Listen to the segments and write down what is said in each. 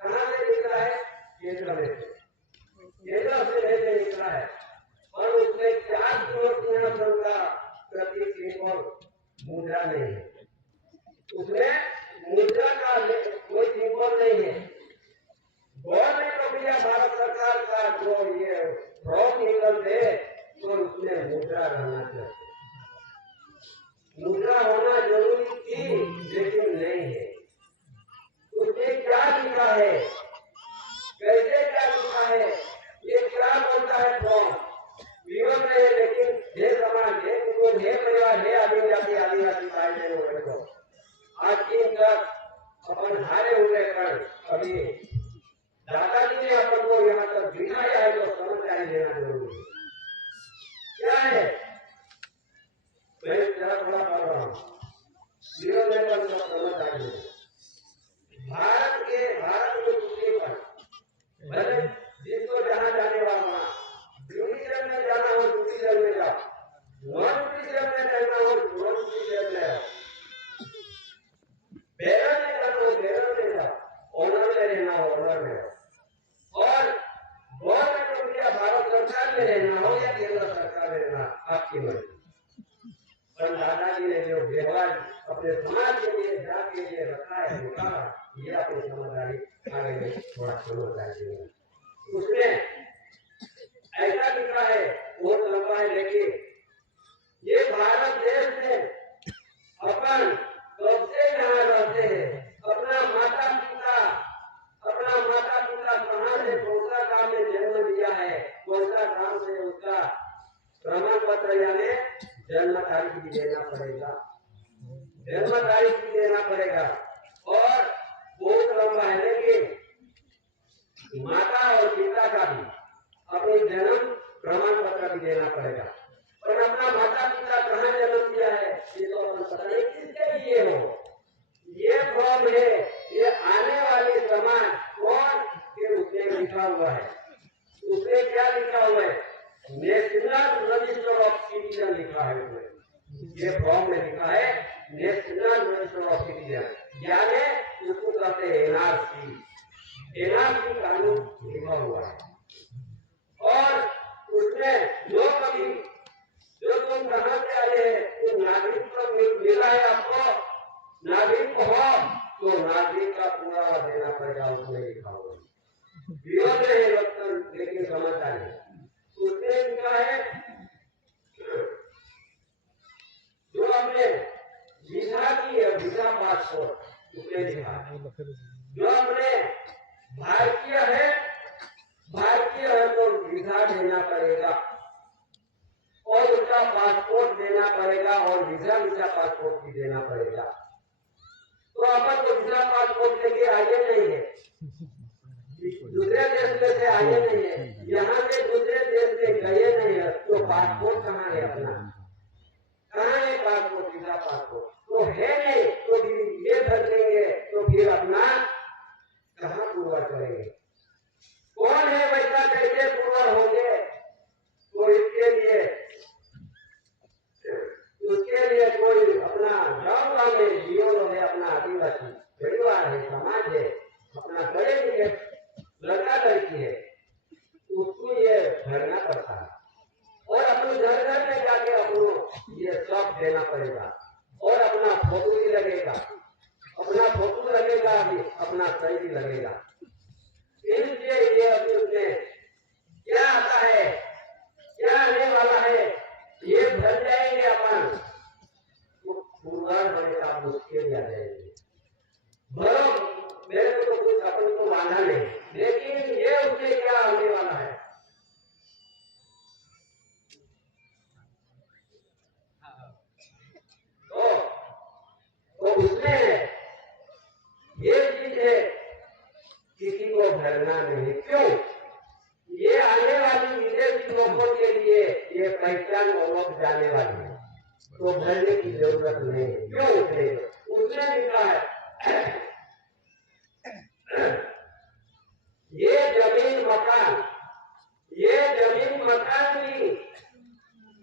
कहाँ से निकला है? केंद्र में से, केंद्र से लेके निकला है। और उसमें 4 करोड़ पूर्ण का प्रति केवल मुद्रा नहीं है, उसमें मुद्रा का कोई सिंबल नहीं है। गवर्नमेंट ऑफ इंडिया भारत सरकार का जो ये फ्रॉम निकल दे तो उसमें मुद्रा रहना चाहिए। मुद्रा होना जरूरी थी लेकिन नहीं है। उसमें क्या लिखा है, कैसे क्या लिखा है, ये क्या बोलता है फॉर्म विरोध में है। लेकिन हे समाज, हे कुटुंब, हे परिवार, हे आदिवासी आदिवासी भाई बहनों को आज दिन तक अपन हारे हुए कर अभी दादाजी ने अपन को यहाँ तक दिखाया है तो समझदारी लेना जरूरी है। क्या है मैं जरा थोड़ा पढ़ रहा हूँ, विरोध में पर समझदारी भारत के टुकड़े पर भले जिसको जहाँ जाने वाला ड्यूटीजन में जाना हो ड्यूटीजन में जाओ, नॉन ड्यूटीजन में रहना हो नॉन ड्यूटीजन में रहो, बैरन में जाना हो बैरन में जाओ, ऑनर में रहना हो ऑनर में रहो। और गवर्नमेंट ऑफ इंडिया भारत सरकार में रहना हो या केंद्र सरकार में रहना आपकी मर्जी। पर दादाजी ने जो व्यवहार अपने समाज के लिए जात के लिए रखा है ये अपनी समझदारी आगे में थोड़ा समझदारी देगा। उसमें ऐसा लिखा है, बहुत लंबा है लेकिन ये भारत देश में अपन कब से यहाँ रहते हैं, अपना माता पिता कहाँ से कौन सा गाँव में जन्म लिया है, कौन सा गाँव से उसका प्रमाण पत्र यानी जन्म तारीख भी देना पड़ेगा, जन्म तारीख भी देना पड़ेगा। और बहुत लंबा है लेकिन माता और पिता का भी अपने जन्म प्रमाण पत्र भी देना पड़ेगा। और अपना माता पिता कहाँ जन्म दिया है ये तो अपन पता नहीं किसके लिए हो। ये फॉर्म है, ये आने वाली समाज कौन के उसमें लिखा हुआ है। उसमें क्या लिखा हुआ है, नेशनल रजिस्टर ऑफ सिटीजन लिखा है उसमें। ये फॉर्म में लिखा है नेशनल रजिस्टर ऑफ सिटीजन, यानी उसको कहते हैं एनआरसी कानून लिखा हुआ है। और उसमें जो कभी जो तुम कहाँ से आए हैं तो नागरिक मिला है आपको, नागरिक हो तो नागरिक का पूरा देना पड़ेगा, उसमें लिखा हुआ है। विरोध है लेकिन समझदारी है। उसने लिखा है जो हमने वीजा की है, वीजा पासपोर्ट उसने लिखा है जो हमने भारतीय है तो वीजा देना पड़ेगा और उसका पासपोर्ट देना पड़ेगा और वीजा पासपोर्ट भी देना पड़ेगा। तो अपन तो वीजा पासपोर्ट लेके आए नहीं है, दूसरे देश में से आए नहीं है, यहाँ से दूसरे देश में गए नहीं है, तो पासपोर्ट कहाँ है अपना, कहाँ है पासपोर्ट, वीजा पासपोर्ट तो है नहीं। तो फिर ये भर देंगे तो फिर अपना कहाँ पूरा करेंगे, कौन है वैसा कैसे पूरा होंगे। तो इसके लिए कोई अपना गाँव में जीवन है, अपना आदिवासी परिवार है, समाज है, अपना बड़े लिखे लड़का लड़की है, उसको ये भरना पड़ता है। और अपने घर में जाके अपनों ये सब देना पड़ेगा और अपना फोटो भी लगेगा, अपना फोटो लगेगा, अभी अपना सही भी लगेगा। इसलिए ये अभी उसमें क्या आता है, क्या आने वाला है, ये भर जाएंगे अपन तो पूरा होने का मुश्किल आ जाएगी। भरो मेरे को तो कुछ अपन को माना नहीं, लेकिन ये उसमें क्या आने वाला है। तो उसमें ये चीज है किसी को भरना नहीं। क्यों, ये आने वाली विदेशी लोगों के लिए ये पहचान अलग जाने वाली है, तो भरने की जरूरत नहीं। क्यों उसने लिखा है ये जमीन मकान भी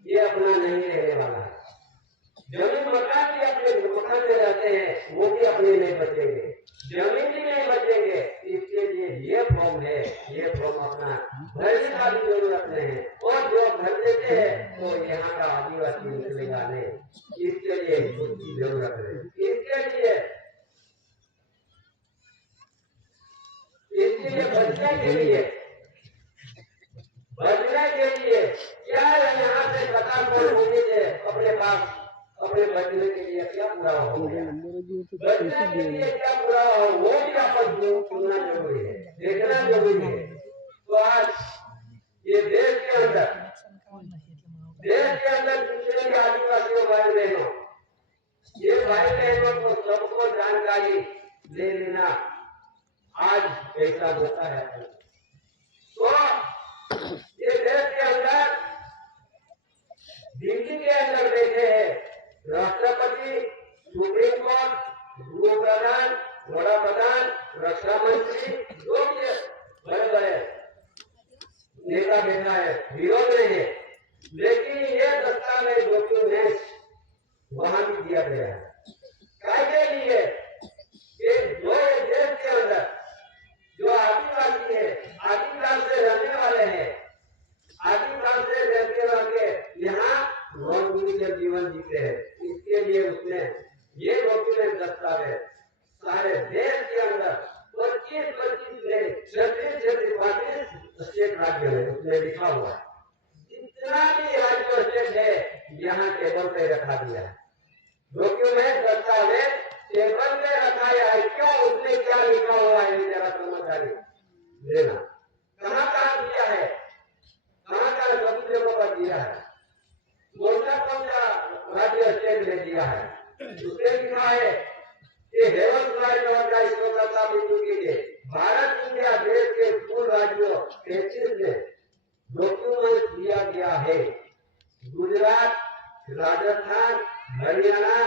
ये अपना नहीं रहने वाला है। जमीन मकान भी अपने मकान में रहते हैं, वो भी अपने नहीं बचेंगे, जमीन भी नहीं बचेंगे, हम अपना भरने का भी जरूरत नहीं है, और जो भर देते हैं तो यहाँ का आदिवासी निकलेगा नहीं। इसके लिए उसकी जरूरत है। इसके लिए बचने के लिए क्या यहाँ से 50 वर्ष होने से अपने पास अपने बचने के लिए क्या पूरा हो गया, बचने के लिए क्या पूरा हो, वो भी अपन सुनना जरूरी है, देखना जरूरी है। तो आज ये देश के अंदर जितने भी आदिवासियों भाई बहनों, ये भाई बहनों को सबको जानकारी ले लेना आज ऐसा होता है। तो ये देश के अंदर दिल्ली के अंदर बैठे हैं राष्ट्रपति, सुप्रीम कोर्ट, गृह प्रधान, वड़ा प्रधान, रक्षा मंत्री, जो भी बड़े बड़े नेता बैठा है, विरोध नहीं है, लेकिन ये दस्तावेज डॉक्यूमेंट वहां भी दिया गया है। काहे लिए जो देश के अंदर जो आदिवासी है, आदिवासी से रहने वाले हैं, आदिवासी से रहने वाले यहाँ रोजगारी के जीवन जीते हैं, इसके लिए उसने ये डॉक्यूमेंट दस्तावेज सारे देश के अंदर 25 में 36 स्टेट राज्य में उसने लिखा हुआ है। जितना भी राज्य स्टेट है यहाँ टेबल पे रखा दिया है, डॉक्यूमेंट दस्तावेज टेबल पे रखाया है। क्यों, उसने क्या लिखा हुआ है जरा समझदारी लेना। कहाँ कहाँ दिया है, कहाँ कहाँ सभी जगहों पर दिया है, कौन सा राज्य स्टेट में दिया है। उसने लिखा है कि हेवन फ्लाइट और का स्वतंत्रता बिंदु के लिए भारत इंडिया देश के कुल राज्यों 33 में डॉक्यूमेंट दिया गया है। गुजरात, राजस्थान, हरियाणा,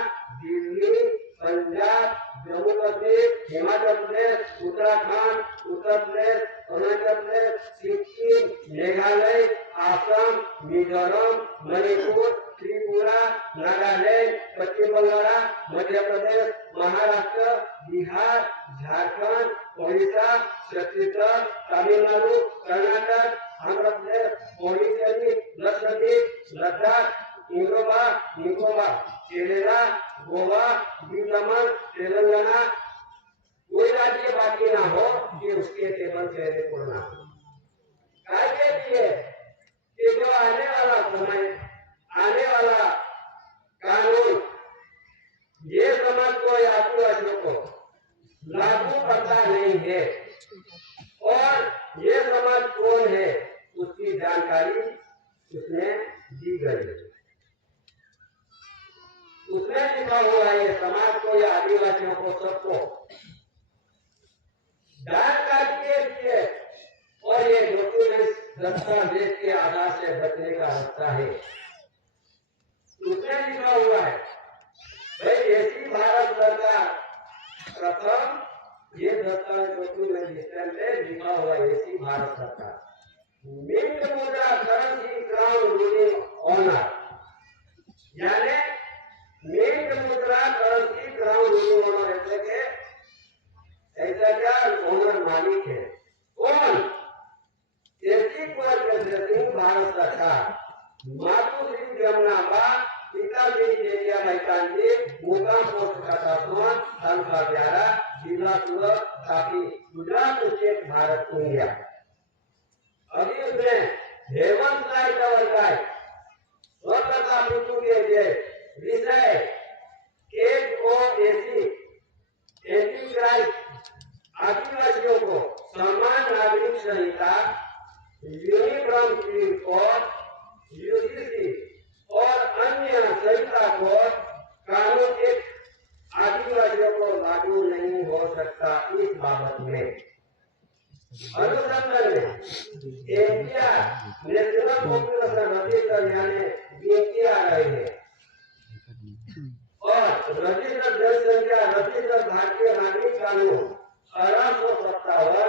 दिल्ली, पंजाब, जम्मू कश्मीर, हिमाचल प्रदेश, उत्तराखंड, उत्तर प्रदेश, अरुणाचल प्रदेश, सिक्किम, मेघालय, असम, मिजोरम, मणिपुर, त्रिपुरा, नागालैंड, पश्चिम बंगाल, मध्य प्रदेश, महाराष्ट्र, बिहार, झारखंड, ओडिशा, छत्तीसगढ़, तमिलनाडु, कर्नाटक, आंध्र प्रदेश, पुडुचेरी, लक्षद्वीप, लद्दाख, निकोबार, केरला, गोवा, दमन, तेलंगाना, कोई राज्य बाकी ना हो कि उसके टेबल से तोड़ना। काहे लिए कि जो आने वाला समय, आने वाला कानून ये समाज को आदिवासियों को लागू पता नहीं है, और ये समाज कौन है उसकी जानकारी उसने दी गई है। उसमें लिखा हुआ है ये समाज को या आदिवासियों को सबको जानकारी के लिए, और ये डॉक्यूमेंट दस्तावेज के आधार से बचने का रास्ता है। उसमें लिखा हुआ है भाई ऐसी भारत सरकार प्रथम, ये दस्तावेज डॉक्यूमेंट लिखा हुआ है ऐसी भारत सरकार मिंट मुद्रा करेंसी क्राउन रूलिंग ऑनर, यानी मिंट मुद्रा करेंसी क्राउन रूलिंग ऑनर ऐसे के ऐसा क्या ओनर मालिक है कौन, ऐसी कोई भारत सरकार मातुश्री जमुनाबा, पिताश्री जेठिया भाईकांजी, मुकाम पोस्ट काटासोन, तालुका 11, जिला सूरत, काफी गुजरात स्टेट, भारत, इंडिया। अभी उसमें हेवन फ्लाइट और गाइड स्वतंत्रता बिंदु के लिए विषय KOAC एंटी क्राइस्ट आदिवासियों को समान नागरिक संहिता, यूनिफॉर्म सिविल कोड, UCC और अन्य संहिता को कानून एक आदिवासियों को लागू नहीं हो सकता। इस बाबत में अनुसंधान में नेशनल पॉपुलेशन रजिस्टर यानी BNP आ रहे हैं, और रजिस्टर जनसंख्या रजिस्टर भारतीय नागरिक कानून 1857,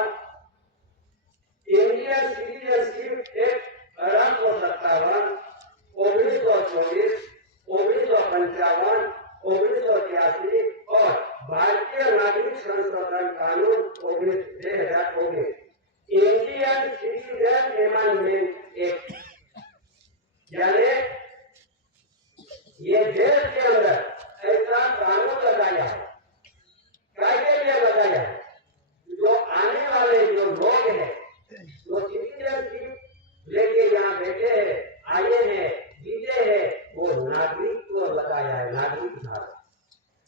इंडियन सिटीजनशिप एक्ट 1857, 1924, 1955, 1981 और भारतीय नागरिक संशोधन कानून 2019, इंडियन अमेंडमेंट एक्ट, यानी ये देश के अंदर ऐसा कानून लगाया है, कायदे में लगाया है, जो आने वाले जो लोग हैं, जो सिटीजनशिप लेके यहाँ बैठे हैं, आए हैं, जीते हैं, वो नागरिक को लगाया है, नागरिक धारा।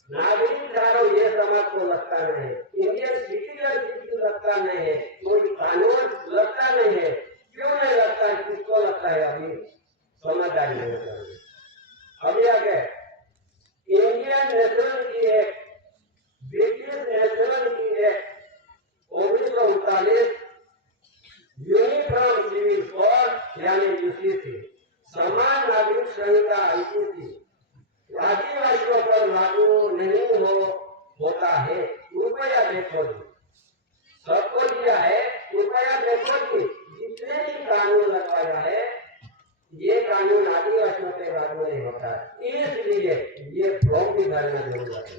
नागरिक धारा ये समाज को लगता नहीं, इंडियन सिटीजनशिप लगता नहीं है, कोई कानून लगता नहीं है। क्यों नहीं लगता है, किसको लगता है? अभी समझदारी नहीं चाहिए। अभी आगे इंडियन नेशनल की एक्ट, ब्रिटिश नेशनल की एक्ट 1939, यूनिफॉर्म सिविल कोड यानी यूसीसी, समान नागरिक संहिता आईसीसी, आदिवासियों पर लागू नहीं होता है। कृपया देखो जी, सबको दिया है, कृपया देखो जी, जितने भी कानून लगाया है ये कानून आदिवासियों पे लागू नहीं होता, इसलिए ये फॉर्म भी भरना जरूरत है।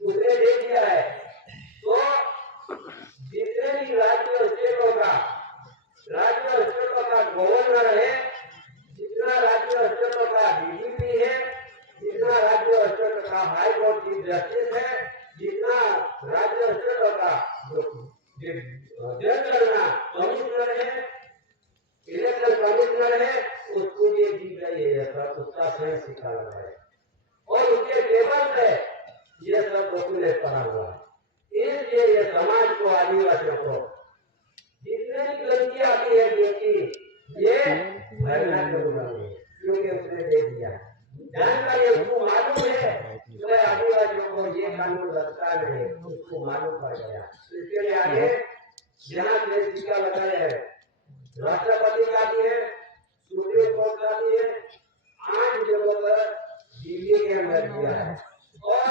उसने देख दिया है तो जितने भी राज्य और स्टेटों का गवर्नर है, जितना राज्य और स्टेटों का डीजीपी है, जितना राज्य और स्टेटों का हाई कोर्ट चीफ जस्टिस है, जितना राज्य और स्टेटों का जनगणना कमिश्नर है, इलेक्शन कमिश्नर है, उसको ये दी गई है, उसका स्वयं सिक्का लगा है और उसके टेबल पे ये सब डॉक्यूमेंट पड़ा हुआ है। इसलिए ये समाज को, आदिवासियों को जितने भी गलतियां आती है क्योंकि ये भरना जरूरी है, क्योंकि उसने दे दिया है जानकारी, उसको मालूम है जो आदिवासियों को ये कानून लगता नहीं, उसको मालूम पड़ गया। इसके लिए आगे यहाँ से सिक्का लगाए है, राष्ट्रपति जाती है, सुप्रीम कोर्ट जाती है, 8 जगहों पर दिल्ली के अंदर दिया है और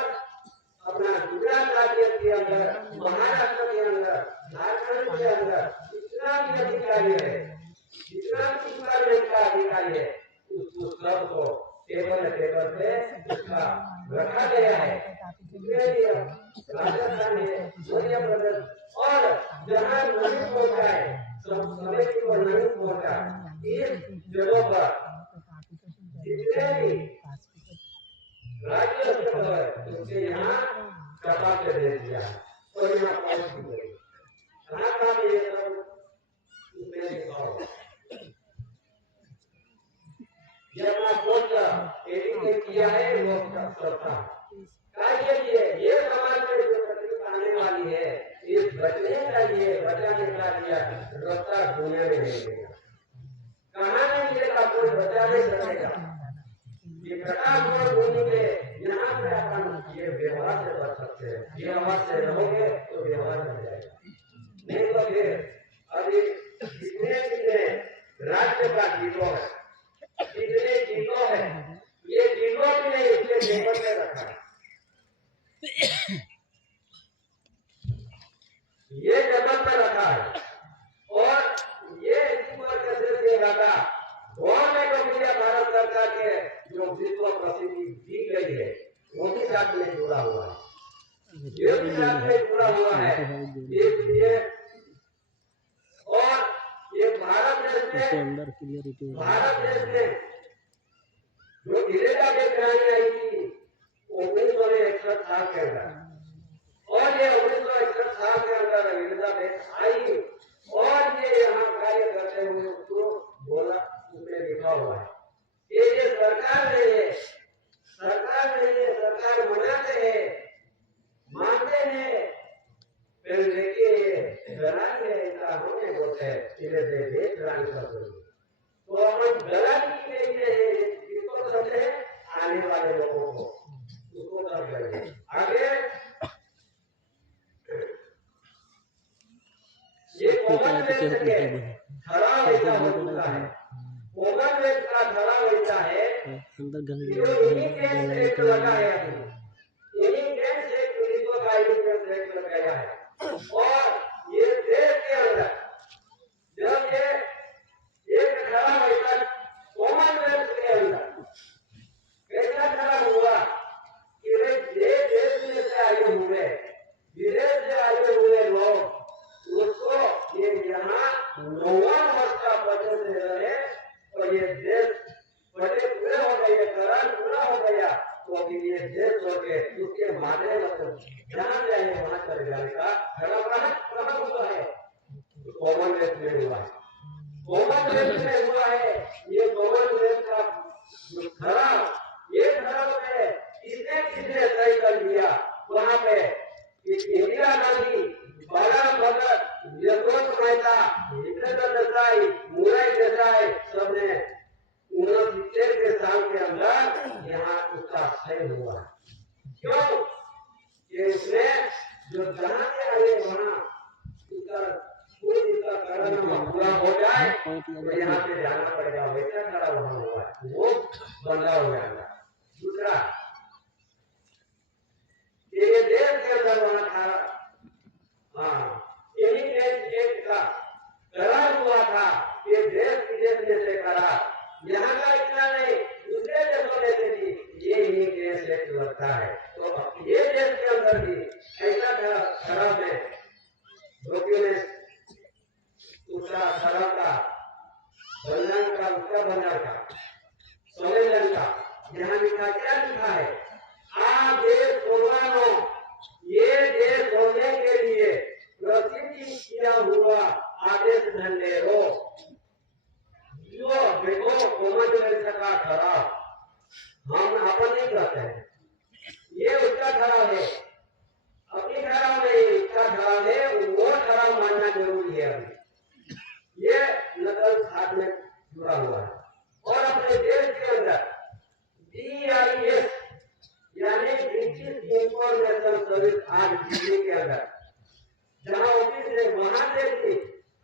अपना गुजरात राज्य के अंदर, महाराष्ट्र के अंदर, झारखंड के अंदर जितना भी अधिकारी है, जितना भी डिपार्टमेंट का अधिकारी है, उसको सबको टेबल पे उसका रखा गया है। राजस्थान है, मध्य प्रदेश और जहाँ नहीं पहुंचा है, सब समय की ओर नहीं पहुंचा, इस जगहों पर जितने भी राज्य स्तर उसके यहाँ कपा के दे दिया और यहाँ पहुंच गए। कहाँ ये सब उसने दिखाओ, ये अपना पोस्ट एडिट किया है, वो करता ये समाज में जो तकलीफ आने वाली है, इस बचने का लिए बचाने का लिया रास्ता दुनिया में नहीं मिलेगा, कहाँ नहीं मिलेगा, कोई बचा नहीं सकेगा। ये प्रकाश और भूमि के यहाँ से अपन ये व्यवहार से बच सकते हैं, व्यवहार से रहोगे तो व्यवहार मिल जाएगा, नहीं तो फिर अभी कितने राज्य का जीतो है, कितने जीतो है, ये जीतो भी नहीं, इसके टेबल पे रखा है, ये टेबल पे रखा है और ये इसी पर कैसे से लगा गवर्नमेंट ऑफ इंडिया, भारत सरकार के जो विश्व प्रसिद्धि दी गई है वो भी साथ में जुड़ा हुआ है, ये भी साथ में जुड़ा हुआ है। इसलिए और ये भारत देश में जो इलिजाबेथ रानी आई थी 1961 साल के अंदर, और ये 1961 साल के अंदर इलिजाबेथ आई और ये यहाँ कार्य करते हुए उसको बोला, उसने लिखा हुआ है ये सरकार नहीं है, सरकार नहीं है, सरकार मनाते हैं, मानते हैं, फिर देखिए गलानी है, ऐसा होने बोलते हैं, इन्हें देश रानी कर देंगे, तो हम गलानी की नहीं है, इसको समझे आने वाले लोगों को, उसको कर देंगे आगे। ये कॉमनवेल्थ के खड़ा वैसा हो चुका है, कॉमनवेल्थ का खड़ा वैसा है, इन्हीं के एक लगा है, इन्हीं के एक पुलिसों का एक लगाया है और ये देश के अंदर जब ये एक खड़ा वैसा कॉमनवेल्थ के अंदर कैसा खड़ा हुआ कि देश में से आए हुए, विदेश से आए हुए लोग उसको ये यहाँ 9 वर्ष कहाँ हुआ है? कॉमनवेल्थ में हुआ है। कॉमनवेल्थ में हुआ है। ये कॉमनवेल्थ का जो ठहराव, ये ठहराव है किसने तय कर दिया? वहाँ पे इंदिरा गांधी, बाला भगत, यशवंत मेहता, जितेंद्र देसाई, मुरारी देसाई सबने 69 के साल के अंदर यहाँ उसका सही हुआ। क्यों? कि उसने जो जहाँ से आए वहाँ उसका कोई इसका कारण पूरा हो जाए तो यहाँ से जाना पड़ेगा, वैसा खड़ा वहाँ हुआ है, वो बंदा हो जाएगा। दूसरा, ये देश के अंदर वहाँ था, इमिग्रेंट एक्ट का करार हुआ था कि देश विदेश में से करार, यहाँ का इतना नहीं, दूसरे देशों में से भी ये इमिग्रेंट एक्ट लगता है। तो ये देश के अंदर भी ऐसा खराब है डॉक्यूमेंट उसका खराब का बंधन का, उसका बंधन का संविधान का यहाँ लिखा, क्या लिखा है? आदेश होना, ये देश होने के लिए प्रसिद्ध किया हुआ आदेश ढंढेरो। जो देखो कॉमनवेल्थ का ठहराव हम अपन नहीं कहते हैं, ये उसका ठहराव है, अपनी ठहराव नहीं, उसका ठहराव है, वो ठहराव मानना जरूरी है। अभी ये नकल साथ में जुड़ा हुआ है। और अपने देश के अंदर BIS यानी ब्रिटिश इंफॉर्मेशन सर्विस आज दिल्ली के अंदर जहाँ ऑफिस है वहां से भी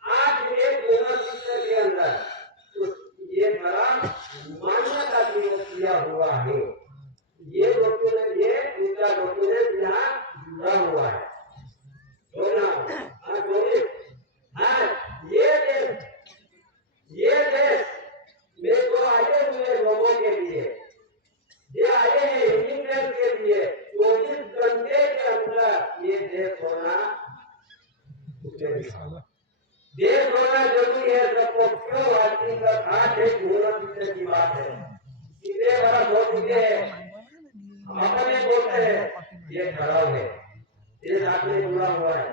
आज एक यूनिवर्सिटी के अंदर तो ये बड़ा मान्यता किया हुआ है। ये डॉक्यूमेंट, ये उसका डॉक्यूमेंट यहाँ जुड़ा हुआ है। ये देश में जो आए हुए लोगों के लिए, ये आए हैं इमिग्रेंट के लिए 24 घंटे के अंदर ये देश होना जरूरी है सबको। क्यों? आज एक पीछे की बात है, कितने बड़ा हो चुके हैं, अपने बोलते हैं ये खराब है, ये साथ में जुड़ा हुआ है।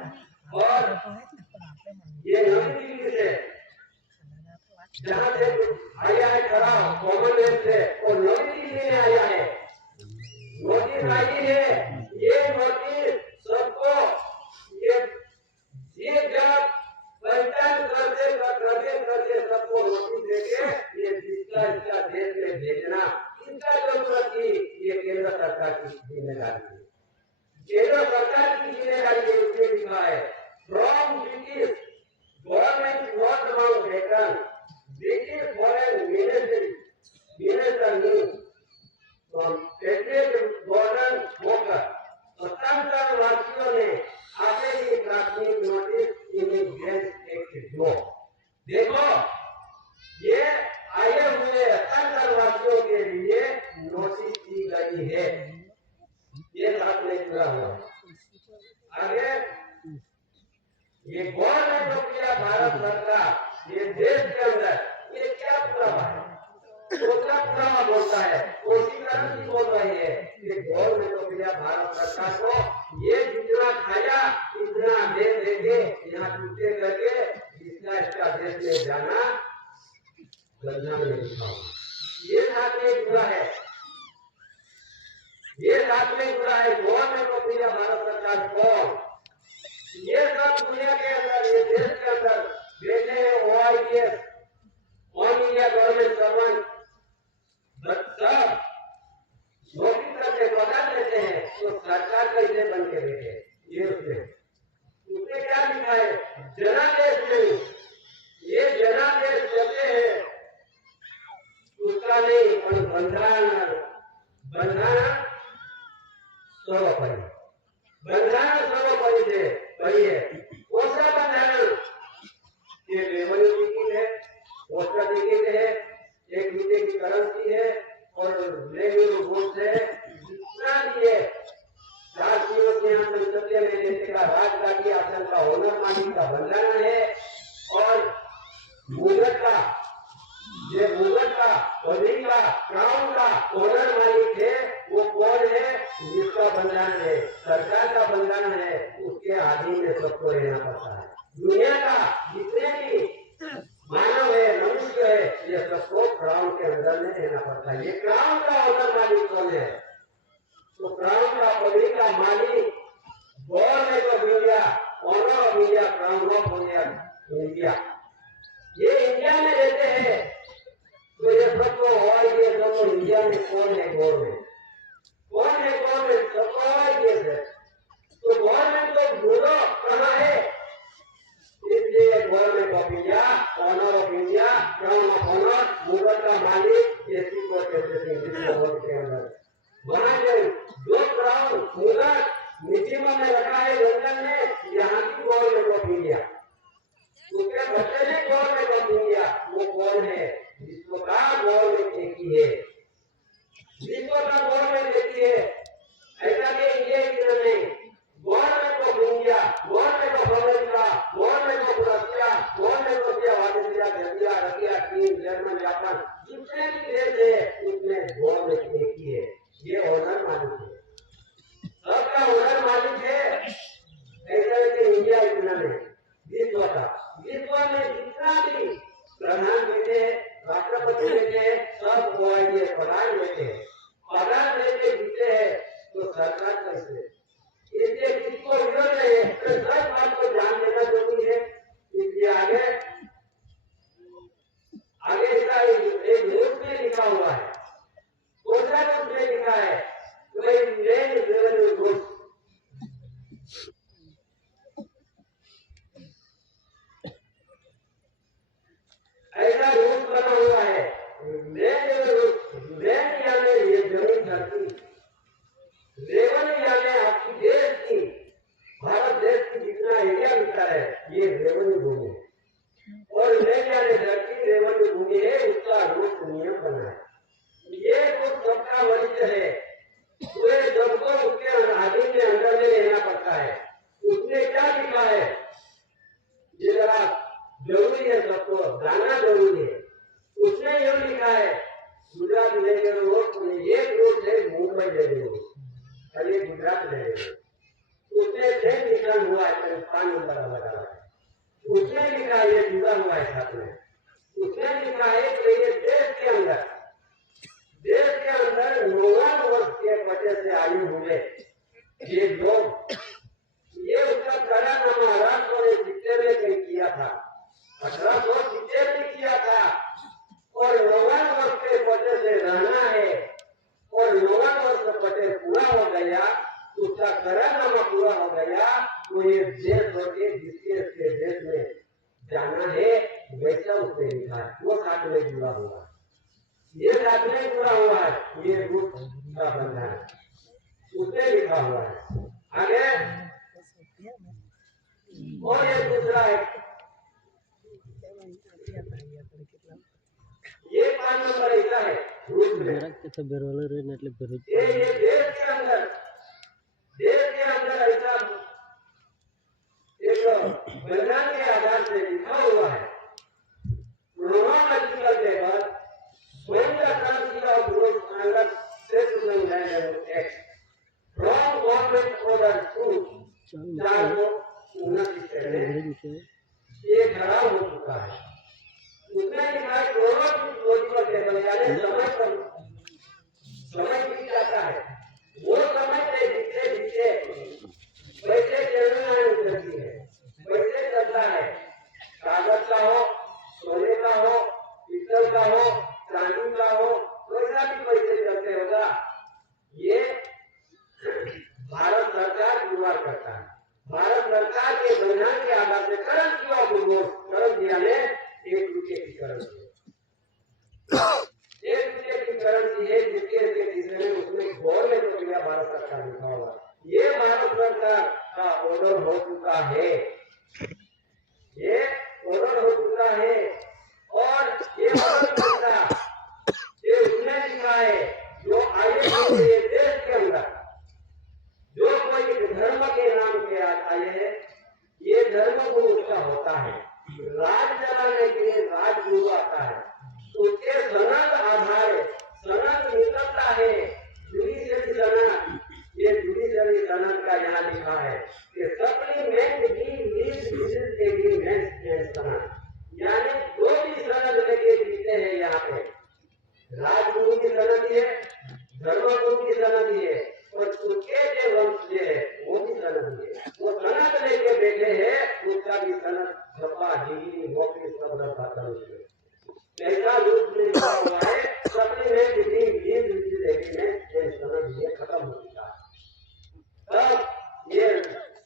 और ये नई दिल्ली से जहाँ से आया है खराब कॉमनवेल्थ से, और नई दिल्ली में आया है, नोटिस आई है। ये नोटिस सबको ये जब पहचान करते सबको नोटिस देके ये इसका देश में भेजना, इसका जरूरत थी। ये केंद्र सरकार की जिम्मेदारी है, केंद्र सरकार की जिम्मेदारी है। उसमें लिखा है from British government not amount return British foreign minister news governor होकर हस्तांतर वासियों ने आगे ही प्राथमिक नोटिस इमिग्रेंट एक्ट जो देखो ये आए हुए हस्तांतर वासियों के लिए नोटिस दी गई है। ये साथ में जुड़ा हुआ आगे ये गवर्नमेंट ऑफ इंडिया भारत सरकार ये देश के अंदर ये क्या पुरावा है, दूसरा पुरावा बोलता है, उसी कारण की बोल रही है कि गवर्नमेंट ऑफ इंडिया भारत सरकार को ये जितना खाया इतना दे देंगे, यहाँ चूते करके इसका देश में जाना गंजा में लिखा हुआ। ये साथ में जुड़ा है, ये साथ में जुड़ा है गवर्नमेंट ऑफ इंडिया भारत सरकार कौन? ये सब दुनिया के अंदर, ये देश के अंदर बैठे हैं OIS all India government servant, सब नौकरी करके पता देते हैं तो सरकार कैसे बन के बैठे। ये उसमें क्या लिखा है? जनादेश नहीं, ये जनादेश कहते हैं उसका नहीं, पर बंधारण सर्वोपरि से पढ़िए। दूसरा बंधारण ये रेवेन्यू टिकट है, पोस्टल टिकट है, एक रुपये की करेंसी है और रेवेन्यू बोर्ड है, जितना भी है सत्य में देश का राजगादी आसन का ओनर मालिक का बंधारण है। और मुद्रक का ये मुद्रक का पदवी का क्राउन का ओनर मालिक है, वो कौन है? जिसका बंधारण है, सरकार का बंधारण है, उसके इसके अधीन में सबको रहना पड़ता है। दुनिया का जितने भी मानव है, मनुष्य है, ये सबको क्राउन के अंदर में रहना पड़ता है। ये क्राउन का ओनर मालिक कौन है? तो क्राउन का पगड़ी का मालिक government of India, honour of India, crown of India. ये इंडिया में रहते हैं, तो ये सबको और ये सबको इंडिया में कौन है गवर्नमेंट? कौन है गवर्नमेंट? सबको और ये है। तो गवर्नमेंट को ढूंढो कहाँ है? इसलिए government of India, honour of India, crown of honour, Mughal का मालिक, ये को कहते हैं विश्व के अंदर। वहाँ जो क्राउन मुगल म्यूजियम में रखा है लंदन में, यहाँ की गवर्नमेंट ऑफ इंडिया, उसके बच्चे ने गवर्नमेंट ऑफ इंडिया, वो कौन है? विश्व का गवर्नमेंट एक ही है। विश्व का गवर्नमेंट एक ही है। ऐसा कि इंडिया की तरह नहीं, government of India, government of America, government of Russia, government of Australia, Russia, चीन, जर्मन, जापान, जितने भी देश है उसमें गवर्नमेंट एक ही है। ये ओनर मालिक है, सबका ओनर मालिक है। ऐसा कि इंडिया इतना नहीं, विश्व का, विश्व में जितना भी प्रधान बेटे, राष्ट्रपति बेटे, सब पढ़ाई लेते हैं, पगार लेके जीते हैं। तो सरकार कैसे? इसलिए किसको विरोध नहीं है, तो सब बात को ध्यान देना जरूरी है। इसलिए आगे इसका एक नोट में लिखा हुआ है, कौन सा नोट में लिखा है? ऐसा रूल बना हुआ है। यानी ये जमीन धरती, रेवन यानी आपकी देश की, भारत देश की जितना एरिया मिलता है ये रेवन्यू भूमि है। और यानी धरती रेवन्यू भूमि है, उसका रूप नियम बना है। ये तो सबका वरिष्ठ है, पूरे सबको उसके अधीन में अंदर में रहना पड़ता है। उसने क्या लिखा है? ये जरा जरूरी है, सबको जानना जरूरी है। उसने ये लिखा है, गुजरात ले रोड, एक रोड है मुंबई ले रोड, और ये गुजरात ले रोड। उसने देश निशान हुआ है, 5 नंबर लगा है। उसने लिखा है, ये जुड़ा हुआ है साथ में। उसने लिखा है कि ये देश के अंदर 99 वर्ष के बच्चे से आयु हुए ये लोग, ये उसका करारनामा 1870 में कहीं किया था, 1870 में किया था। और 99 वर्ष के बच्चे से रहना है, और 99 वर्ष का बच्चे पूरा हो गया, उसका करारनामा पूरा हो गया, तो ये देश होके जिसके देश में जाना है वैसा उसने लिखा है। वो साथ में जुड़ा हुआ है, ये साथ में जुड़ा हुआ है, ये रूप का बंधन है, उसने लिखा हुआ है। आगे और ये दूसरा है, ये 5 नंबर ऐसा है रूप में। ये देश के अंदर ऐसा एक बंधन के आधार से लिखा हुआ है। chronological table when the currency of goods under settlement land X from government order to 429 ये खराब हो चुका है। उसने लिखा है chronological table यानी समय बीत जाता है, वो समय से बीते वैसे चलना करती है, वैसे चलता है। कागज का हो, सोने का हो, पीतल का हो, चांदी का हो, वैसा भी पैसे चलते होगा। ये भारत सरकार गुरुवार करता है। भारत सरकार के बंधन के आधार से करंसी ऑफ नोट, करंसी यानी 1 रुपये की करंसी, 1 रुपये की करंसी है, जिसके में उसमें गवर्नमेंट ऑफ इंडिया भारत सरकार लिखा हुआ। ये भारत सरकार का ऑर्डर हो चुका है, ये ऑर्डर हो चुका है। और ये ऑर्डर ये उसने लिखा है, जो आए ये देश के अंदर जो कोई धर्म के नाम के आए हैं, ये धर्म गुरु उसका होता है। राज चलाने के लिए राजगुरु आता है, उसके सनद आधार, सनद निकलता है जुडिशियरी सनद। ये जुडिशियरी सनद का यहाँ लिखा है कि supplement the lease agreement and सनद, यानी जो भी सनद लेके जीते हैं यहाँ पे, राजगुरु की सनद है, धर्मगुरु की सनद है, और उसके जो वंश है वो भी सनद है। वो सनद लेके बैठे हैं, उसका भी सनद छपा डिग्री नौकरी सब रखा करो। ऐसा रूप में लिखा हुआ है, supplement the lease agreement and सनद, ये खत्म हो चुका है। तब ये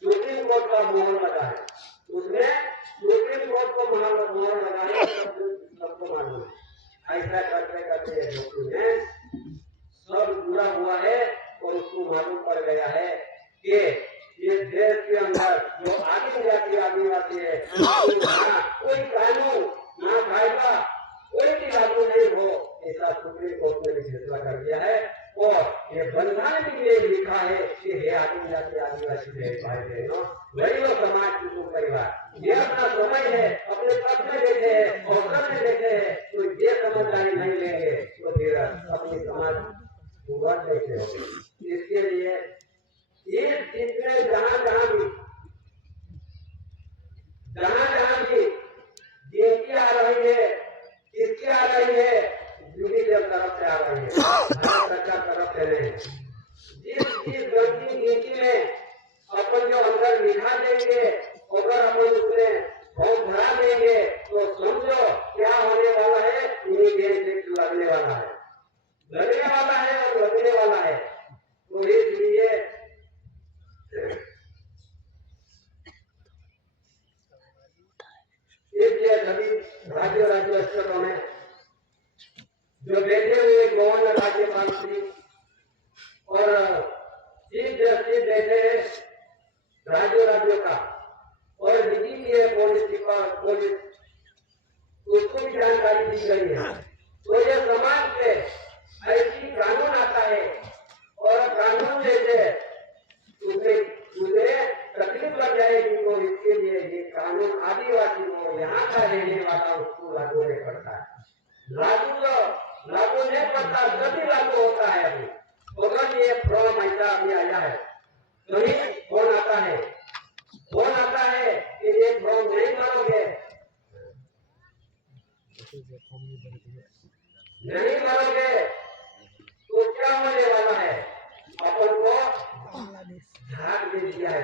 सुप्रीम कोर्ट का मोहर लगा है, उसमें सुप्रीम कोर्ट को मोहर लगा है, सबको मालूम है। ऐसा करते करते डॉक्यूमेंट सब जुड़ा हुआ है और उसको मालूम पड़ गया है कि ये देश के अंदर जो आदिवासी है, कोई कानून ना कायदा कोई भी लागू नहीं हो, ऐसा सुप्रीम कोर्ट ने भी फैसला कर दिया है। और ये बंधारण में ये लिखा है कि हे आदिवासी भाई बहनों, गरीब समाज कुटुंब परिवार, ये अपना समय है, अपने पद में बैठे हैं, अवसर में बैठे हैं, तो ये समझदारी नहीं लेंगे तो फिर अपनी समाज बुरा कैसे होगी। इसके लिए ये जितने जहां जहां भी जिनकी आ रही है, किसकी आ रही है, जुडिशियल तरफ से आ रही है, भारत सरकार तरफ से नहीं। जिस गलती नीति में अपन जो अंदर लिखा देंगे, अगर अपन उसमें फॉर्म भरा देंगे तो समझो क्या होने वाला है, इमीडिएट टैक्स लगने वाला है और लगने वाला है। तो इसलिए सभी राज्य स्तरों में जो बैठे हुए गवर्नर, राज्यपाल श्री और चीफ जस्टिस बैठे राज्यों का, और डीजीपी है पुलिस, उसको भी जानकारी दी गई है। तो ये समाज से ऐसी कानून आता है और कानून जैसे उसमें तकलीफ लग जाएगी, तो इसके लिए ये कानून आदिवासी को, यहाँ का रहने वाला, उसको लागू नहीं पड़ता है। लागू नहीं पड़ता, तभी लागू होता है। अभी अगर ये फॉर्म ऐसा अभी आया है, कहीं फोन आता है कि ये फॉर्म नहीं करोगे तो क्या होने वाला है, अपन को झाग दे दिया है।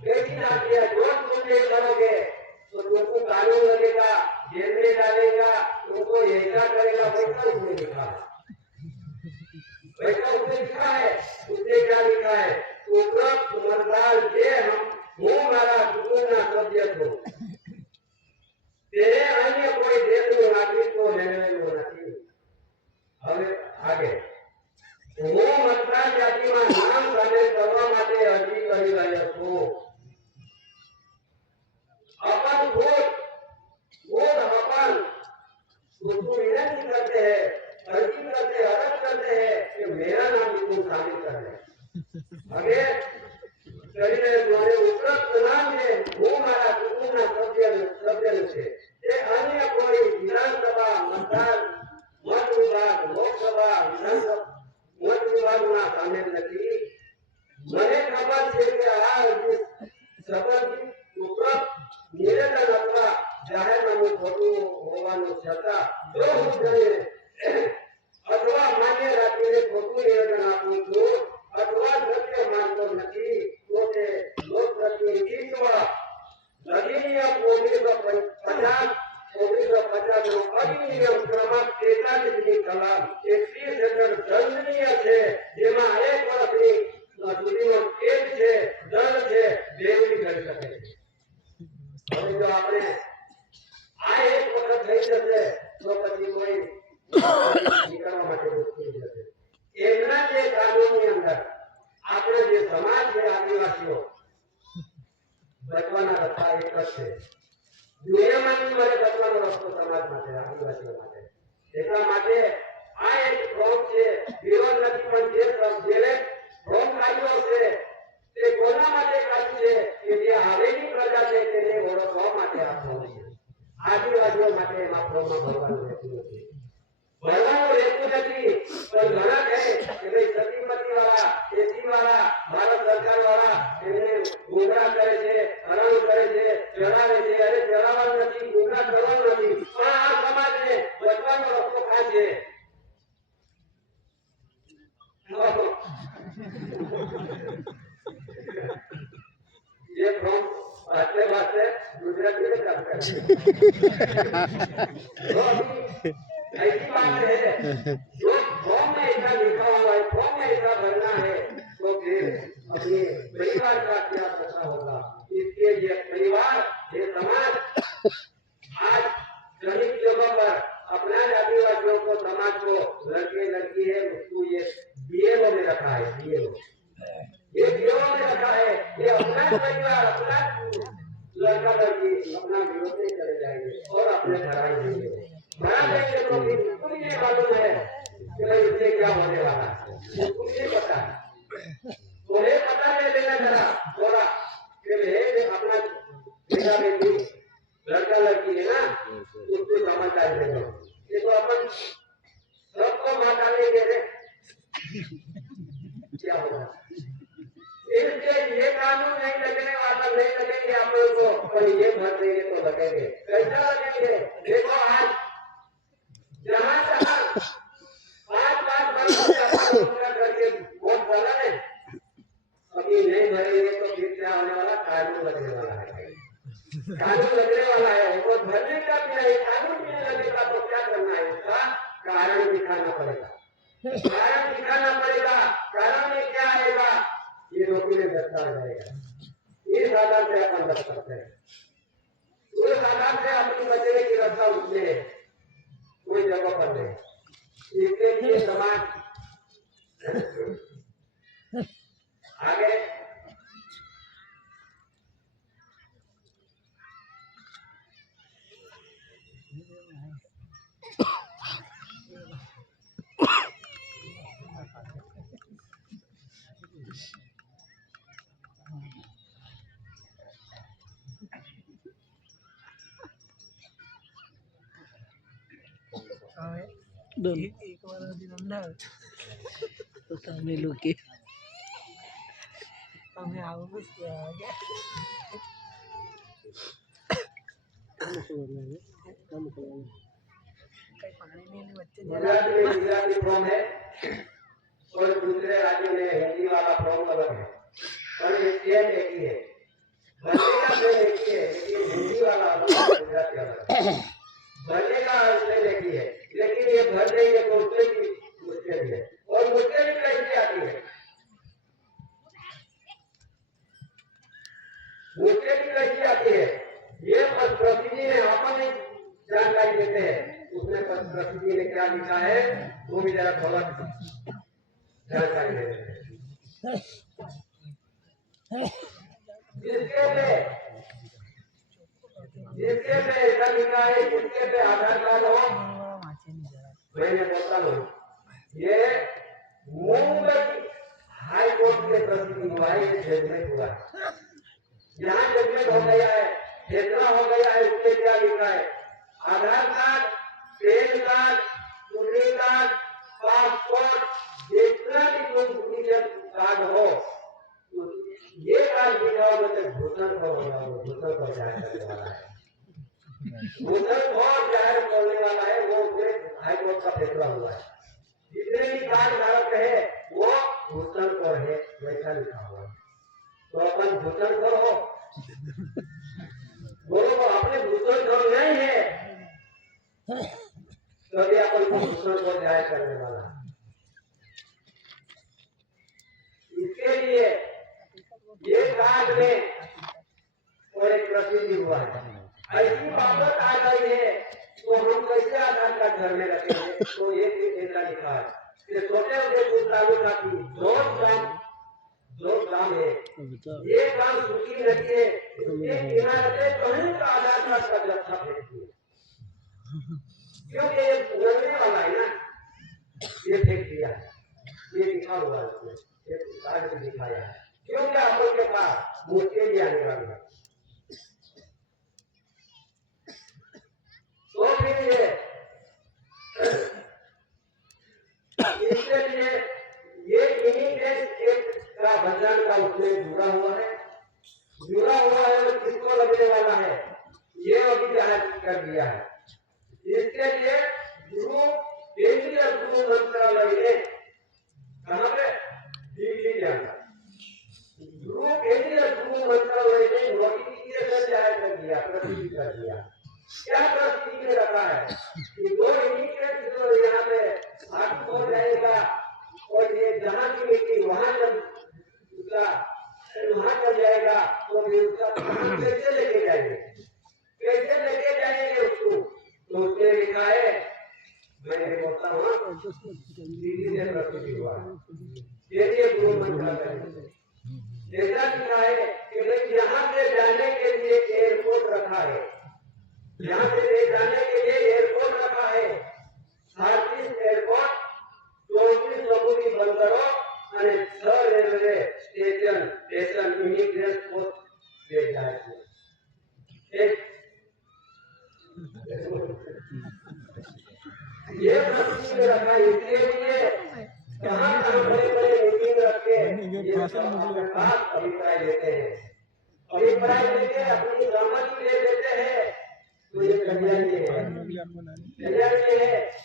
जो तुम नहीं करोगे तो तुमको कानून लगेगा, जेल में डालेगा, तुमको ऐसा करेगा। वैसा उसने लिखा है, उसने क्या लिखा है, मरदार जे हम हूँ मारा सुकूना सब्यत हो, तेरे अन्य कोई देश में नागरिक को लेने में होना चाहिए। आगे હું મતદાર જાતિમાં નામ સામેલ કરવા માટે અરજી કરી રહ્યો છું। अपन उसको विनती करते हैं, अर्जी करते हैं, अर्ज करते हैं कि मेरा नाम भी तुम शामिल कर ले। आगे કરીને द्वाરે ઉપરોક્ત નામ છે હું મારા કુટુંબના સભ્ય છે, તે અન્ય કોઈ વિધાનસભા મત વિભાગ લોકસભા વિધાનસભા મત વિભાગમાં સામેલ નથી। મને ખબર છે કે આ સંબંધિત ઉપરોક્ત નિવેદન અથવા જાહેરનામું ખોટું હોવાનું છતાં જો હું અથવા માન્ય રાખીને ખોટું નિવેદન આપું છું અથવા સત્ય માનતો નથી, તો તે લોકપ્રતિનિધિત્વ અધિનિયમ 1950 નો અધિનિયમ ક્રમાંક 43 ની કલમ 31 હેઠળ દંડનીય છે, જેમાં 1 વર્ષની સુધીનો કેદ છે, દંડ છે, બેવડી કરી શકે છે। હવે જો આપણે આ એક વખત થઈ જશે તો પછી કોઈ નીકળવા માટે મુશ્કેલ જશે। એમના જે કાનૂનની અંદર આપણે જે સમાજ છે આદિવાસીઓ બચવાના રસ્તા એક જ છે। દુનિયામાંથી મારે બચવાનો રસ્તો સમાજ માટે, આદિવાસીઓ માટે। એટલા માટે આ એક ફોર્મ છે, વિરોધ નથી, પણ જે ફોર્મ કાઢ્યો છે તે કોના માટે કાઢ્યું છે કે જે હાવેની પ્રજા છે તેને ઓળખવા માટે આ ફોર્મ છે। આદિવાસીઓ માટે એમાં ફોર્મમાં ભરવાનું રહેતું નથી, પણ ઘણા કહે કે ભાઈ સતીપતિ વાળા, એસી વાળા, ભારત સરકાર વાળા એમને ગુમરાહ से गुजराती में काम कर तो अभी ऐसी बात है जो फॉर्म में ऐसा लिखा हुआ है, फॉर्म में ऐसा भरना है, तो फिर अपने परिवार का क्या दशा होगा। इसके लिए परिवार ये समाज आज कई जगह पर अपना जातिवादियों को समाज को लड़के लड़की है उसको ये बीएलओ में रखा है, बीएलओ ये बीएलओ में रखा है। ये अपना परिवार अपना लड़का लड़की अपना विरोध में चले जाएंगे और अपने घराई देंगे, घरा देंगे तो फिर उसको भी ये मालूम है कि भाई उससे क्या होने वाला है, उसको भी नहीं पता है। उन्हें पता नहीं देना जरा थोड़ा कि अपना बेटा बेटी लड़का लड़की है ना उसको समझदारी दे दो। ये तो अपन सबको माता नहीं दे रहे, क्या होगा। इसके ये कानून नहीं लगने वाला, नहीं लगेंगे आप लोगों को, पर ये भर देंगे तो लगेंगे। कैसा लगेंगे देखो, आज जहाँ जहाँ 5-5 वर्ष करके वोट डाला है, अभी नहीं भरेंगे तो फिर क्या होने वाला, कानून लगने वाला है, कानून लगने वाला है। वो भरने का भी नहीं, कानून भी नहीं लगेगा तो क्या करना है, उसका कारण दिखाना पड़ेगा, कारण दिखाना पड़ेगा। कारण में क्या आएगा, ये नौकरी में दस्तार जाएगा। इस आधार से अपन बच सकते हैं, उस आधार से अपनी बचने की रक्षा उसमें कोई जगह पर नहीं। इसके लिए समाज आगे एक बार दिन अंदर तो सामने लोग के हमें आओ बस क्या आ गया कहीं पानी नहीं बच्चे गुजराती फॉर्म है और दूसरे राज्य में हिंदी वाला फॉर्म अलग है, पर ये सेम एक ही है, भरने का सेम एक ही है, लेकिन हिंदी वाला अलग, गुजराती अलग। भरने का सेम एक ही है, लेकिन ये भर देंगे तो उससे भी मुश्किल है, और मुश्किल भी कैसे आती है, मुश्किल भी कैसे आती है। ये प्रसिद्धि में अपन जानकारी देते हैं, उसमें प्रसिद्धि में क्या लिखा है वो भी जरा थोड़ा जानकारी देते हैं। जिसके पे ऐसा लिखा है, जिसके पे आधार कार्ड हो, मैंने बोलता हूँ ये मुंबई हाई कोर्ट के प्रसिद्धि हुआ है, ये जजमेंट हुआ है, यहाँ जजमेंट हो गया है, फैसला हो गया है। उसमें क्या लिखा है, आधार कार्ड, पैन कार्ड, चुनावी कार्ड, पासपोर्ट, जितना भी कोई कार्ड हो, ये कार्ड दिखाओगे तो घुसन को होगा, घुसन को जाहिर करने वाला है, घुसन को जाहिर करने वाला है। वो हाई कोर्ट का फैसला हुआ है, जितने भी कार्ड धारक है वो घुसन को है, वैसा लिखा हुआ है। तो अपन घुसन को हो बोलो, को अपने घुसन को नहीं है, तभी अपन को घुसन को जाहिर करने वाला। इसके लिए ये कार्ड में और एक प्रसिद्धि हुआ है, ऐसी बात आ गई है तो हम कैसे आधार कार्ड घर में रखेंगे। तो ये ऐसा लिखा है कि छोटे उदयपुर तालुका की दो ग्राम है, ये ग्राम सूखी नदी है, उसके किनारे कहीं का आधार कार्ड का जत्था फेंकती है, क्योंकि ये लगने वाला है ना, ये फेंक दिया, ये लिखा हुआ है उसमें, ये कार्ड में दिखाया है, क्योंकि आप लोग के पास मुश्किल ही आने वाली है। तो फिर ये इसके लिए ये इन्हीं देश का बंधन का उसमें जुड़ा हुआ है और किसको लगने वाला है ये अभी जाहिर कर दिया है। इसके लिए केंद्रीय गृह मंत्रालय ने कहा पे दिल्ली जाना, केंद्रीय गृह मंत्रालय ने नोटिफिकेशन जाहिर कर दिया, प्रसिद्ध कर दिया। क्या प्रसिद्धि में रखा है कि दो यूनिट जो यहाँ पे आगू बढ़ जाएगा और ये जहाँ की मिट्टी वहाँ जब उसका वहाँ चल जाएगा तो फिर उसका कैसे लेके जाएंगे, कैसे लेके जाएंगे उसको? तो उसने लिखा है, मैं बोलता हूँ दीदी से प्रसिद्धि हुआ ये गुरु मंत्र करेंगे। जैसा लिखा है कि भाई यहाँ से जाने के लिए एयरपोर्ट रखा है, यहाँ से ले जाने के लिए एयरपोर्ट रखा है, 38 एयरपोर्ट, 34 समुद्री बंदरों અને 6 रेलवे स्टेशन इमिग्रेशन पोस्ट भेजा है। ये प्रसिद्ध रखा इसके लिए कहाँ बड़े-बड़े मीटिंग रखे ये अपने पास अभिप्राय लेते हैं, अभिप्राय लेके अपनी सहमति दे देते हैं। तो ये कल्याणी है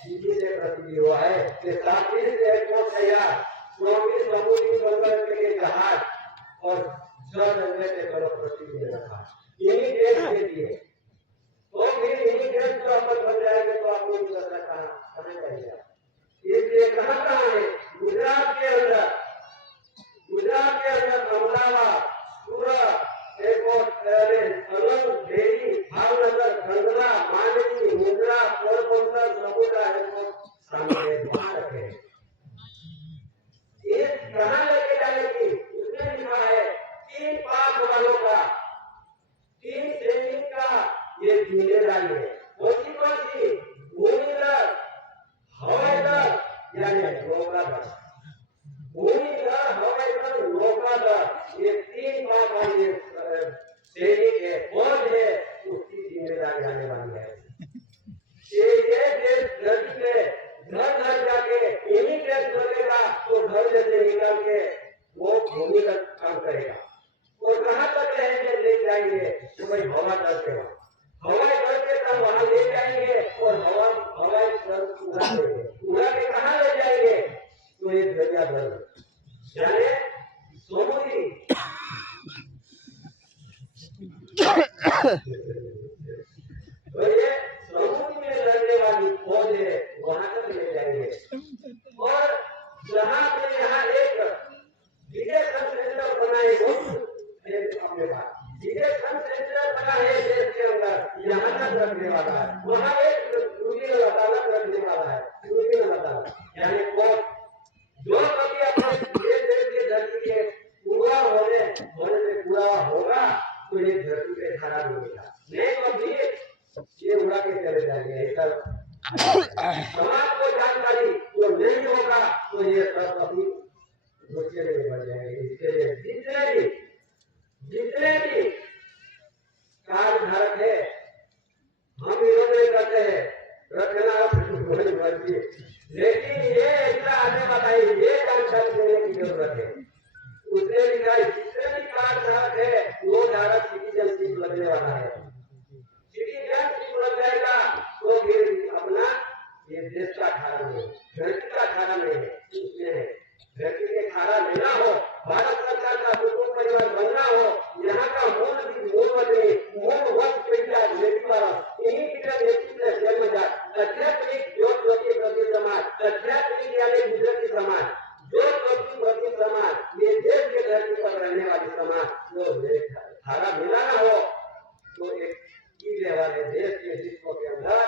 इसी से प्रसिद्धि हुआ है कि 37 एयरपोर्ट तैयार, 24 समुद्री बंदर के जहाज और 6 रेलवे स्टेशन प्रसिद्धि में रखा। इन्हीं देश के लिए तो फिर इन्हीं देश को अपन बन जाएंगे तो आपको कहाँ जाएगा? इसलिए कहाँ है? गुजरात के अंदर अहमदाबाद, सूरत एयरपोर्ट, अलंग, डेरी, भावनगर, खंडवा, मांडवी, मुंद्रा, पोरबंदर, नकोटा एयरपोर्ट शामिल वहाँ रखे। ये कहाँ लेके जाने की उसने लिखा है 3 पाक वालों का, 3 सैनिक का ये जिम्मेदारी है। कौन सी? भूमिदल, हवाईदल यानी नौकादल, भूमिदल, हवाईदल, नौकादल, ये 3 पाक वाले सैनिक है, फौज है, उसकी जिम्मेदारी आने वाली है। ये देश धरती पे घर घर जाके इन्हीं देश लगेगा तो घर से निकल के वो भूमिगत काम करेगा और कहाँ तक रहेंगे ले जाएंगे तो भाई हवा दल के हवाई दल के तब वहां ले जाएंगे और हवाई दल उड़ा के कहाँ ले जाएंगे? तो ये दरिया दल यानी समुद्री तो ये समुद्र में रहने वाली फौज है वहां तक ले जाएंगे। और जहाँ पे यहाँ एक विदेशन सेंटर बनाए अपने पास विदेशन सेंटर बना है देश के अंदर, यहाँ तक रखने वाला है, वहाँ एक ट्रिब्यूनल अदालत रखने वाला है, ट्रिब्यूनल अदालत यानी कोर्ट जो कभी अपने देश के धरती के पूरा होने से पूरा होगा तो ये धरती पे खड़ा मिलेगा, नहीं कभी ये उड़ा के चले जाएंगे। समाज को जानकारी तो नहीं होगा तो ये सब अभी दूसरे में बढ़ जाएंगे। इसके लिए जितने भी कार्ड धारक है हम विरोध नहीं करते हैं, रखना लेकिन ये ऐसा आने वाला है, ये जानकारी देने की जरूरत है। उसने लिखा जितने भी कार्ड धारक है वो धारक सिटीजनशिप लगने वाला है, सिटीजनशिप लग जाएगा तो फिर अपना ये देश का खाना नहीं, धरती का खाना नहीं है, उसमें धरती के खाना लेना हो, भारत सरकार का कुटुंब परिवार बनना हो, यहाँ का मूल वक्त इन्हीं की नेतृत्व जन्मजात आध्यात्मिक ज्योति प्रति समाज, आध्यात्मिक यानी गुजराती समाज, ज्योति प्रति समाज, ये देश के धरती पर रहने वाली समाज जो धारा मिलाना हो तो एक वाले देश के हिस्सों के अंदर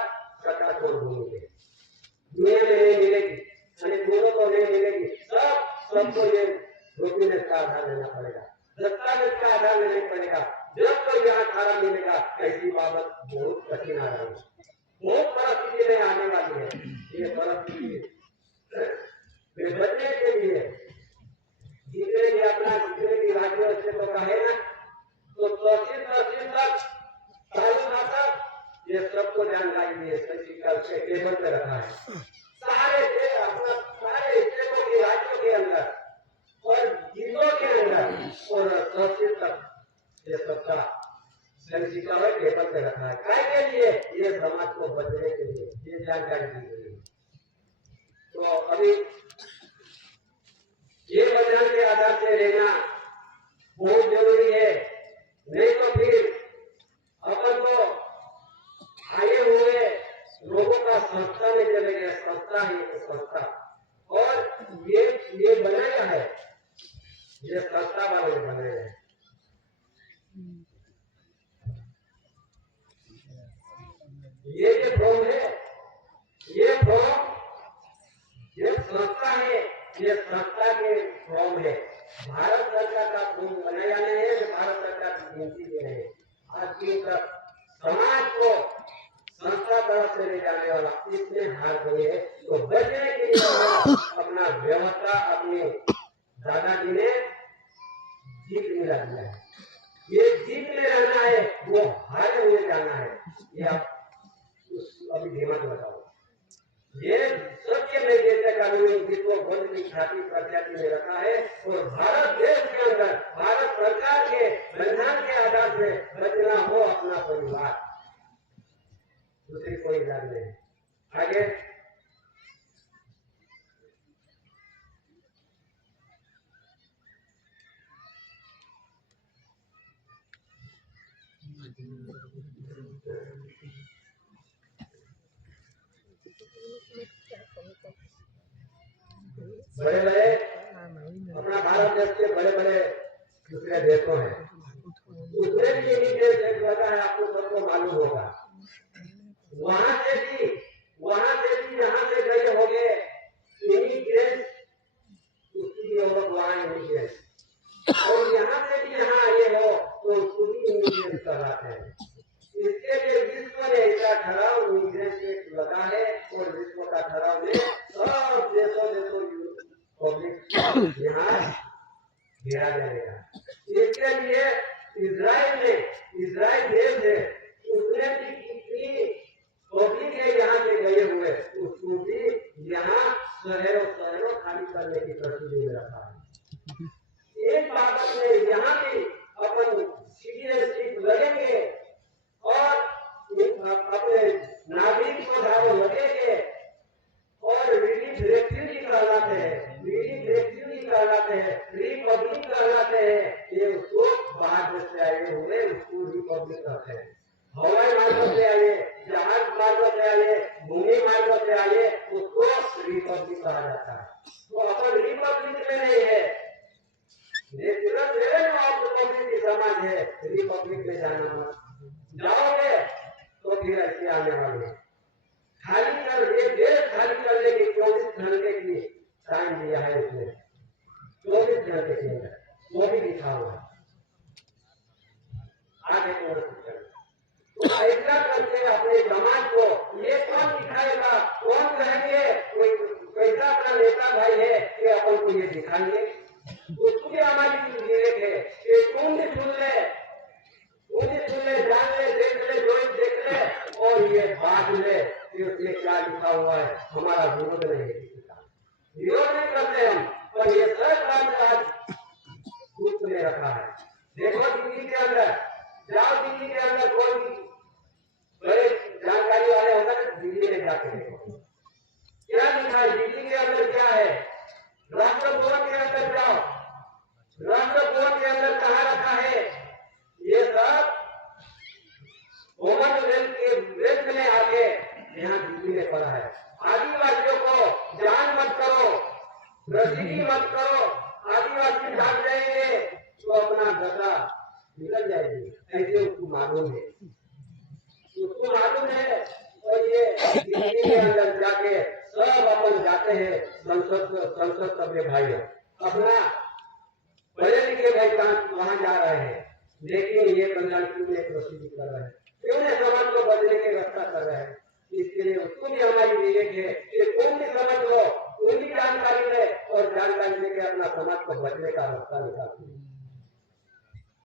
कटाकोर भूमि है, दुनिया में नहीं मिलेगी, दोनों को नहीं मिलेगी, सबको ये डॉक्यूमेंट का आधार लेना पड़ेगा, दस्तावेज का आधार लेना पड़ेगा, जब तो यहाँ खाना मिलेगा। ऐसी बाबत बहुत कठिन आ रही है, बहुत परिस्थिति में आने वाली है। ये परिस्थिति बचने के लिए जितने भी अपना जितने भी राज्यों से तो कहे ना तो तहसील तक तालुक तक ये सबको जानकारी है, के टेबल पे रखा है सारे स्टेटों के राज्यों के अंदर और जिलों के अंदर और तहसील तक ये सबका टेबल पे रखा है। काय के लिए? ये समाज को बचने के लिए ये जानकारी दी गई है। तो अभी ये वचन के आधार से रहना बहुत जरूरी है, नहीं तो फिर संस्था है, ये संस्था, और ये बनाया है, ये संस्था वाले ने बनाया है। ये फॉर्म है, ये फॉर्म, ये संस्था है, ये संस्था के फॉर्म है। भारत सरकार का फॉर्म बनाया नहीं है, भारत सरकार की गिनती में है। आज की तक समाज को संस्था तरफ से ले जाने वाला इतने हार गए हैं, तो बचने के लिए अपना व्यवस्था अपने दादाजी ने जीत में रख दिया है। ये जीत में रहना है, वो हारे हुए जाना है। ये आप अभी ध्यान बताओ। ये सत्य में जैसे कानूनी जिसको बंद की छाती प्रख्याति में रखा है, और भारत देश के अंदर भारत सरकार के संविधान के आधार से रचना हो अपना परिवार, दूसरी कोई इलाज नहीं। आगे बड़े बड़े अपना भारत देश के बड़े बड़े दूसरे देशों हैं, उसमें भी यही देश होता है, आपको सबको मालूम होगा। वहां से भी यहाँ से गए होंगे इमिग्रेंट, उसकी भी होगा वहाँ इमिग्रेंट, और यहाँ से भी यहाँ आए हो तो उसको भी इमिग्रेंट कहलाते हैं। इसके लिए विश्व ने इसका ठहराव इमिग्रेंट टैक्स लगा है, और विश्व का ठहराव में सब देशों पब्लिक यहाँ घेरा जाएगा। इसके लिए इजराइल देश है, उसने भी कितनी पब्लिक है यहाँ से गए हुए, उसको भी यहाँ शहरों खाली करने की तरकीब में रखा है। एक बात में यहाँ भी अपन सिटीजनशिप लगेंगे और अपने नागरिक को धारो लगेंगे, और रिलीफ रेफ्यूजी कहलाते हैं, रिपब्लिक कहलाते हैं। ये उसको बाहर से आए हुए उसको रिपब्लिक कहते हैं। हवाई मार्गों से आए, जहाज मार्गों से आए, भूमि मार्गों से आए, उसको रिपब्लिक कहा जाता है। तो अपन रिपब्लिक में नहीं है, समाज है, रिपब्लिक में जाना मत। जाओगे तो फिर ऐसे आने वाले खाली कर, ये देश खाली करने की 24 घंटे की टाइम दिया है उसने, 24 घंटे के अंदर, वो भी लिखा हुआ है। आगे तो ऐसा करके अपने समाज को ये कौन दिखाएगा, कौन कहेंगे कोई कैसा अपना नेता भाई है कि अपन को ये दिखाएंगे, उसको भी हमारी विवेक है कि तुम भी सुन ले, जान ले, देख ले, और ये बात ले कि क्या लिखा हुआ है। हमारा विरोध नहीं है, विरोध नहीं करते हम, पर ये सब कामकाज गुप्त में रखा है। देखो दिल्ली के अंदर जाओ, दिल्ली के अंदर कोई बड़े जानकारी वाले होगा तो दिल्ली में जाके देखो क्या लिखा है, दिल्ली के अंदर क्या है। राष्ट्र भवन के अंदर जाओ, राष्ट्र भवन के अंदर कहाँ रखा है, ये सब कॉमनवेल्थ के वेल्थ में आके यहाँ दिल्ली में पड़ा है। आदिवासियों को जान मत करो, रसीदी मत करो, आदिवासी भाग जाएंगे तो अपना गदा निकल जाएगी, ऐसे उसको मालूम है, और ये दिल्ली के अंदर जाके सब अपन जाते हैं संसद सभ्य भाई अपना बड़े लिखे भाई वहां जा रहे हैं, लेकिन ये कल्याण क्यों ने प्रसिद्ध कर रहे हैं, क्यों ने समाज को बदलने की रास्ता कर रहे हैं। इसके लिए उसको भी हमारी विवेक है कि तुम भी समझ लो, तुम भी जानकारी ले, और जानकारी लेके अपना समाज को बदलने का रास्ता निकालते हैं।